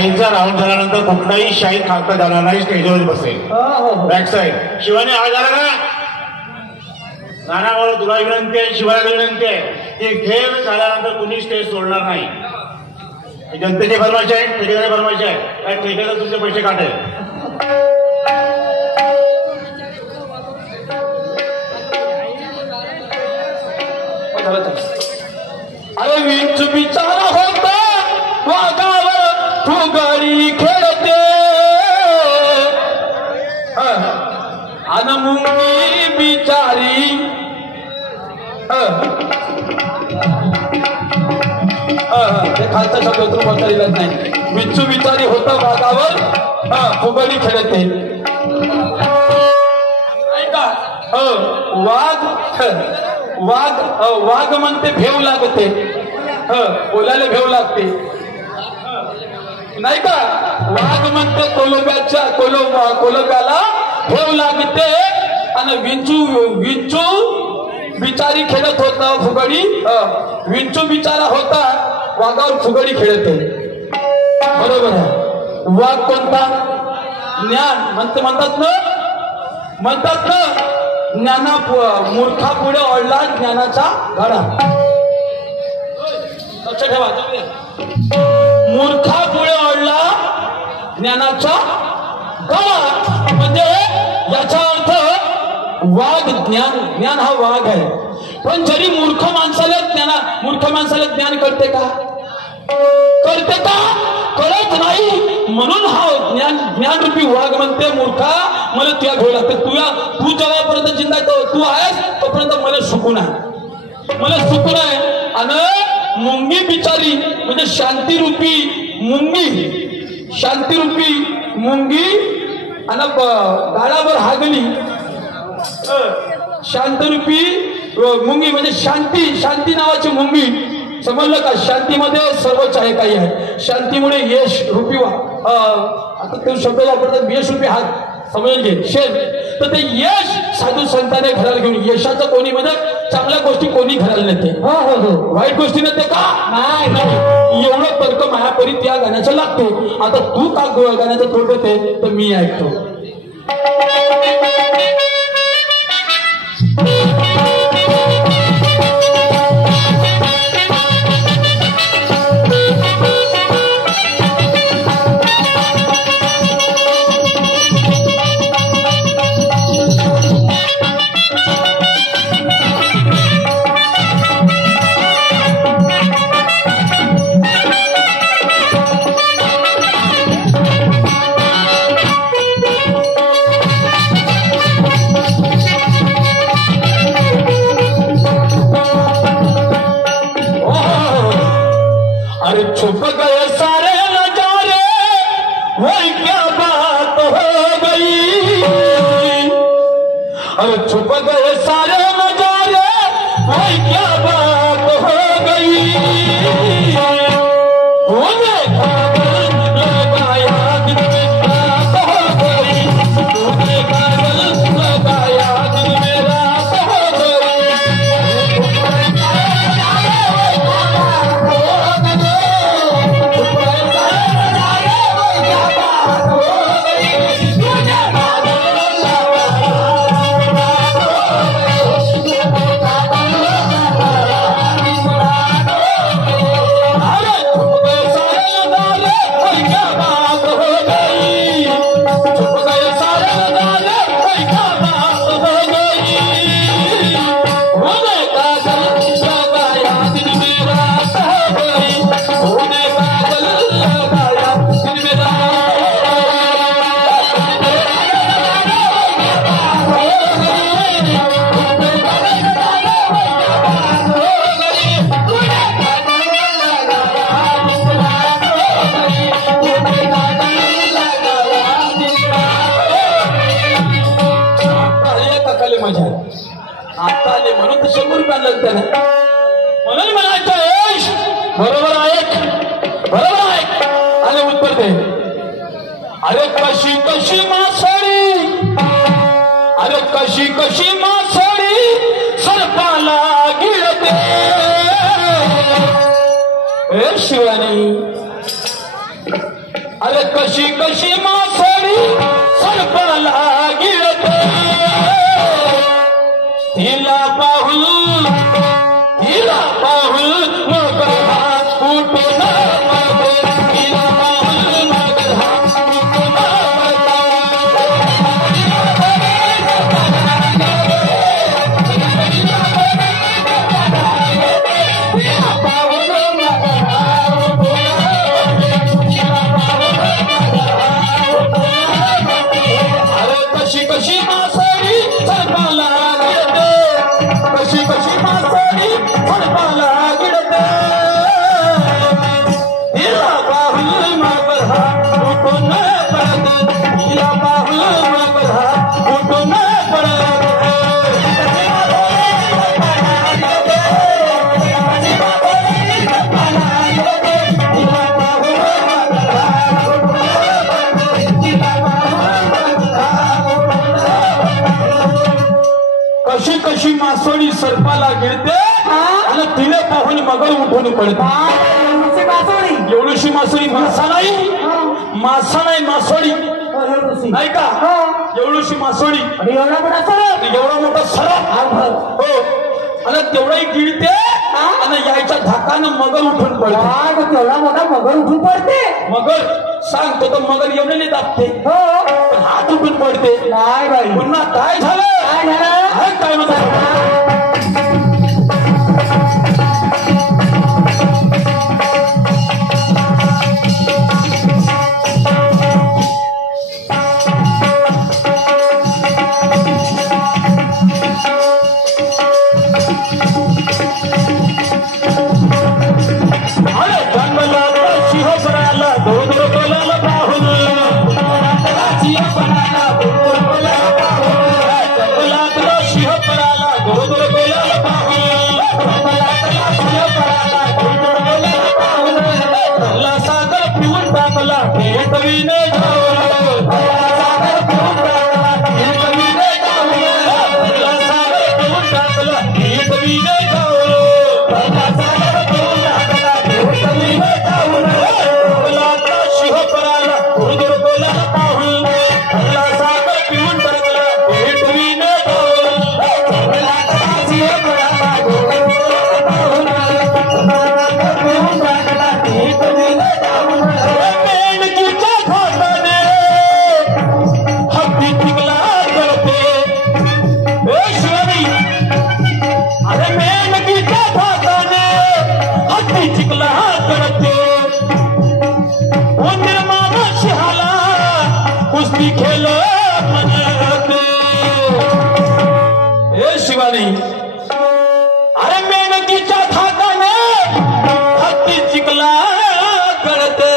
शाहीचा round झाल्यानंतर कुठलाही शाही खाता जाणार नाही, स्टेजवर बसेल बॅक साईड. शिवाने आवाज आला का? नाना तुला विनंती आहे, शिवाला विनंती आहे की खेळ झाल्यानंतर कुणी स्टेज सोडणार नाही. जनतेचे फरमाईश आहे, ठेकेदारी फरमाईश आहे, काय ठेकेदार तुमचे पैसे काढेल. अरे विंच बिचारा होता वाघावर फुगडी खेळते आणि मुंगी बिचारी ते खालचा शब्द तू म्हणता येत नाही. विंचू बिचारी होता वाघावर फुगडी खेळते. वाघ म्हणते भेव लागते, बोलायला भेव लागते नाही का. वाघ म्हणते कोलोब्याला भेव लागते आणि विंचू बिचारी खेळत होता फुगडी. विंचू बिचारा होता वाघावर फुगडी खेळते. बरोबर आहे. वाघ कोणता? ज्ञान म्हणतात ना ज्ञाना मूर्खा पुढे ओढला ज्ञानाचा गाडा. लक्ष ठेवा. मूर्खा पुढे ओढला ज्ञानाचा गाडा म्हणजे याचा अर्थ वाघ ज्ञान हा वाघ आहे. पण जरी मूर्ख माणसाला ज्ञान कळते का? कळत नाही. म्हणून हा ज्ञान रूपी वाघ म्हणते मूर्खा मला तुझ्या घेऊ लागते. तू जेव्हापर्यंत जिंदा तू आहेस तोपर्यंत मला सुकून आहे. आणि मुंगी बिचारी म्हणजे शांतिरूपी मुंगी आणि गाडावर हागली. शांतरूपी मुंगी म्हणजे शांती नावाची मुंगी. समजलं का? शांतीमध्ये सर्वच आहे काही आहे. शांतीमुळे यश रूपी आता ते शब्द वापरतात यश रूपी हात समजेल शेत. तर ते यश साधू संतांनी घराला घेऊन यशाचं कोणी म्हणजे चांगल्या गोष्टी कोणी घराला नेते, वाईट गोष्टी नेते का? नाही. एवढं तर्क मायापरी त्या गाण्याचं लागतो. आता तू का गाण्याचं तोड देते तर मी ऐकतो. छुप गए सारे नजारे वही क्या बात हो गई. अरे छुप गए सारे नजारे वही क्या बात हो गई. आता आले म्हणून तर 100 रुपये आणलं त्याला. म्हणून म्हणायचं यश बरोबर आहे. आले उत्तर दे. अरे कशी मासळी सर्पाला गिळते. शिवानी अरे कशी कशी मासोळी सर्पाला गिळते तिला पाहून मग हात कुठून पडते तिला पाहून मग हात कुठून कशी कशी मासोळी सर्पाला गिळते कशी कशी मासोळी सर्पाला गिळते तिला पाहून मग हात कुठून पडते तिला पाहून मग हात कुठून कशी कशी मासोळी सर्पाला गिळते आणि तिने पाहून मगर उठून पडते एवढीशी मासोळी मासा नाही मासोळी नाही का एवढीशी मासोळी एवढा मोठा सरप हो आणि तेवढाही गिळते आणि यायच्या धाकानं मगर उठून पडते तेवढा मोठा मगर उठून पडते मगर सांगतो तर मगर एवढे दाबते हात उठून पडते नाही बाई पुन्हा काय झालं काय शिवानी अरे मेहनतीच्या थाटाने हत्ती चिकला करते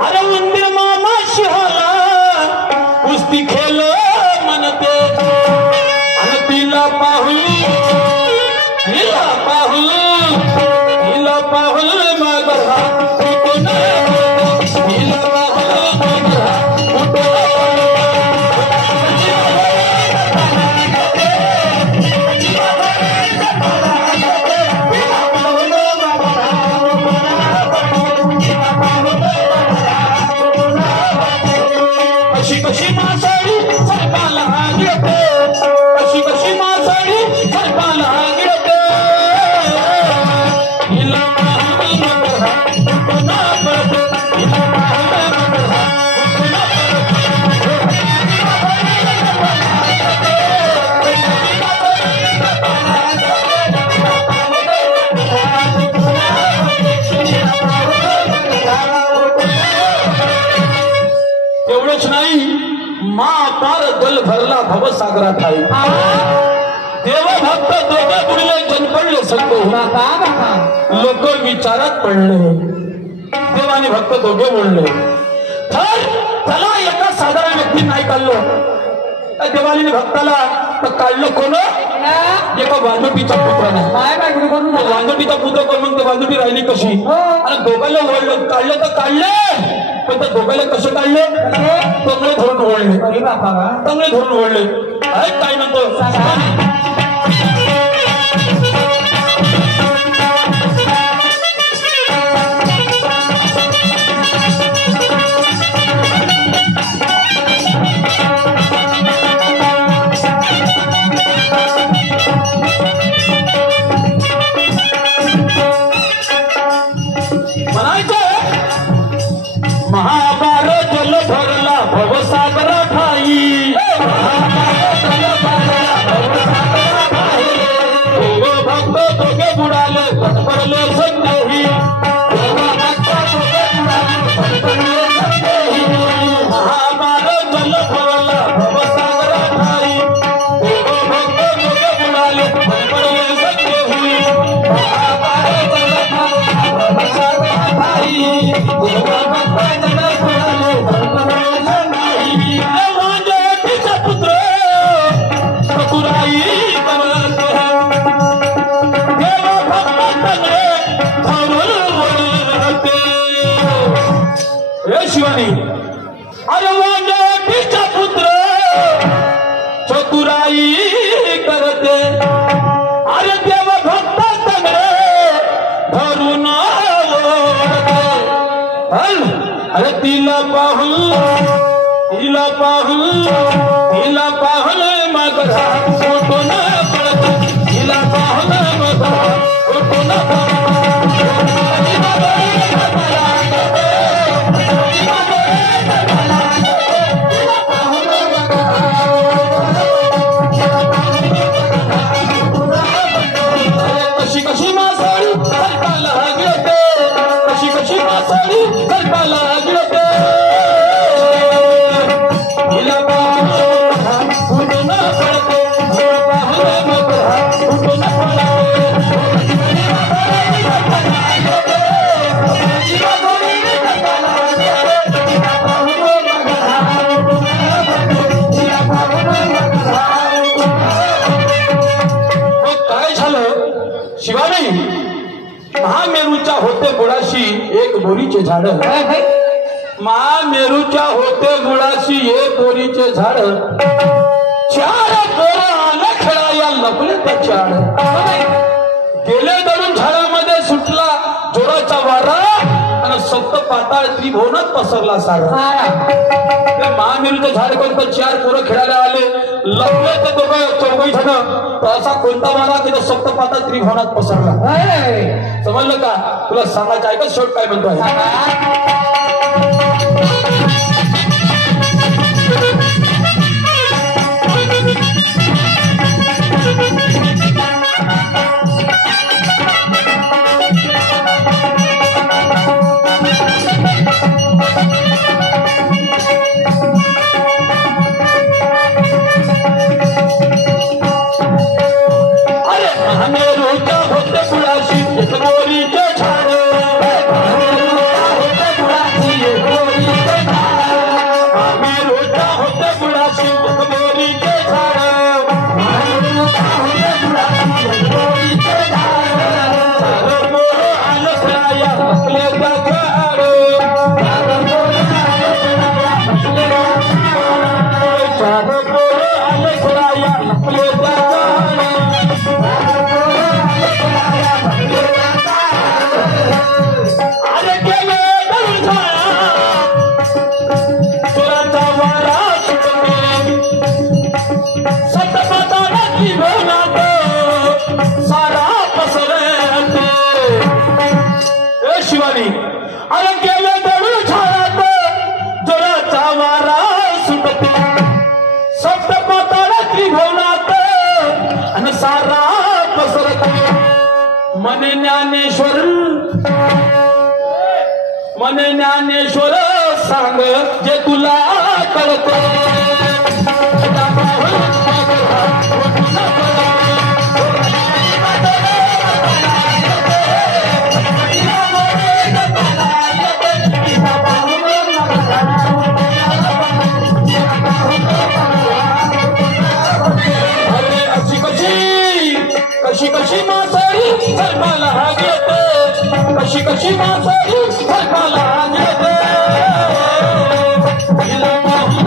अरे उंदीर मामा शिहाला कुस्ती खेळ म्हणते आणि तिला पाहून मग कुठून तिला पाहून कशी कशी मासोळी सर्पाला गिळते कशी कशी मासोळी सर्पाला गिळते हिला पाहून मग हात कुठून पडते हिला पाहून मग हात एवढंच नाही महापार जल भरला भवसागरात आहे देवभक्त दोघे बुडले जन पडले संतो लोक विचारात पडले देवाने भक्त दोघे बोलले तर त्याला एका साधारण व्यक्ती नाही काढलं त्या देवाने भक्ताला काढलं कोण एका वांजुटीचा पुत्राने वांजुटीचा पुत्र कोण मग ते वांजुटी राहिली कशी आणि दोघांना ओढलं काढलं तर काढले पण त्या दोघांना कसं काढले तंगडे धरून ओढले तंगडे धरून ओढले काय म्हणतो शिवानी अरे वांगीचा पुत्र चतुराई करते अरे देव भक्त धरून अरे तिला पाहून मग उठून पडत तिला पाहून मग उठून कशी मासाळी सरकारला गिळते कशी मासाळी सरकारला गिळते हिला पाहून उठून पडते हिला पाहून मग उठून काय झालं शिवानी महामेरूच्या होते गुळाशी एक बोरीचे झाड महामेरूच्या होते गुळाशी एक बोरीचे झाड चार पोरं खेळाया लपले त्या चार गेले धरून झाडामध्ये सुटला जोराचा वारा आणि सप्त पाताळ त्रिभुवनात पसरला सारा महामेरूचं झाड कोणतं चार पोरं खेळायला आले लपले ते दोघं चौघी जण असा कोणता वारा की सप्त पाताळ त्रिभुवनात पसरला समजलं का तुला सांगायचं ऐकच शेवट काय म्हणतोय शिवानी अरे गेले दळून झाडात जोराचा वारा सुटते सप्त पाताळ त्रिभुवनात आणि सारा पसरते मने ज्ञानेश्वर सांग जे तुला कळते कशी मासाळी सरकारला घेते कशी मासाळी सरकारला घेते हिला पाहून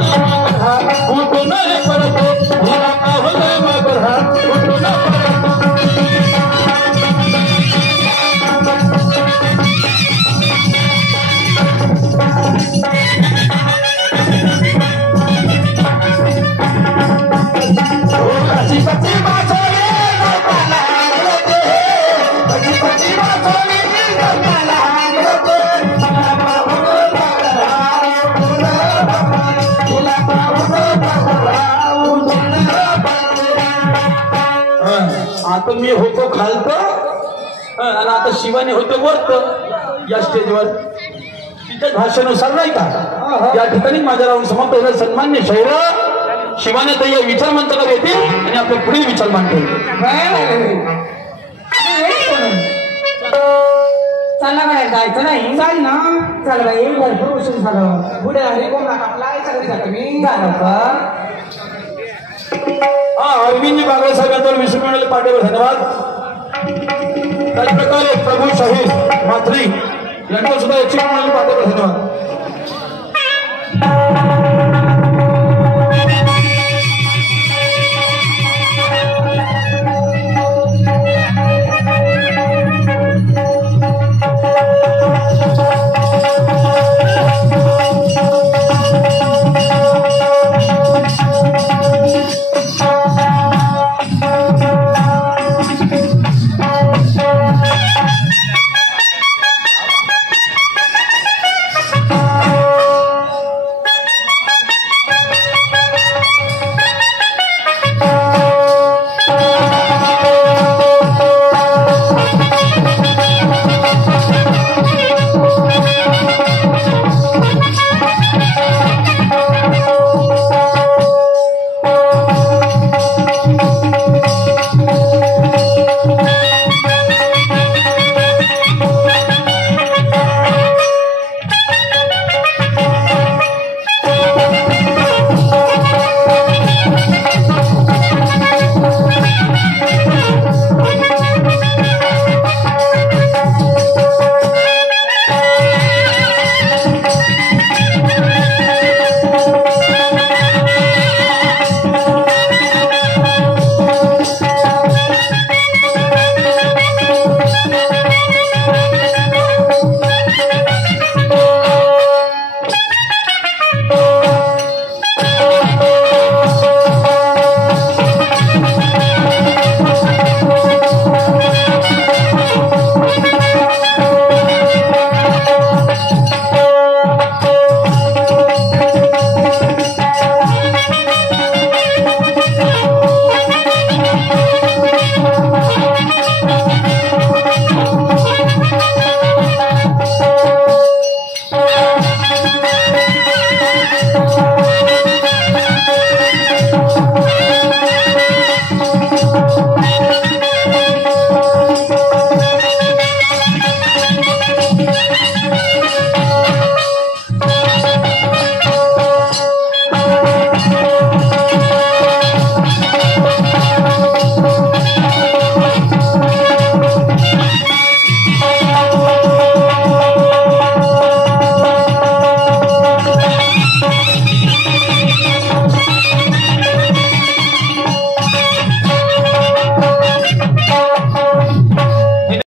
उठून पडते हिला पाहून मग उठून आता मी होतो खालत आणि आता शिवानी होते वरत या स्टेजवर तिच्या भाषेनुसार नाही का या ठिकाणी माझ्या राहून समाप्त होईल सन्मान्य शैर शिवानी तर या विचार मंचाला येतील आणि आपले पुढील विचार मांडतील चला बाहेर जायचं नाही चाल ना चल बाई भरपूर उशीर झालं पुढे हरी कोण आपला मी झालं का अरविंद बागळे साहेबांवर विष्णू मंडल पाटील धन्यवाद त्याच प्रकारे प्रभू शाहीर मात्री यांना सुद्धा 100 मंडल पाटील धन्यवाद आहे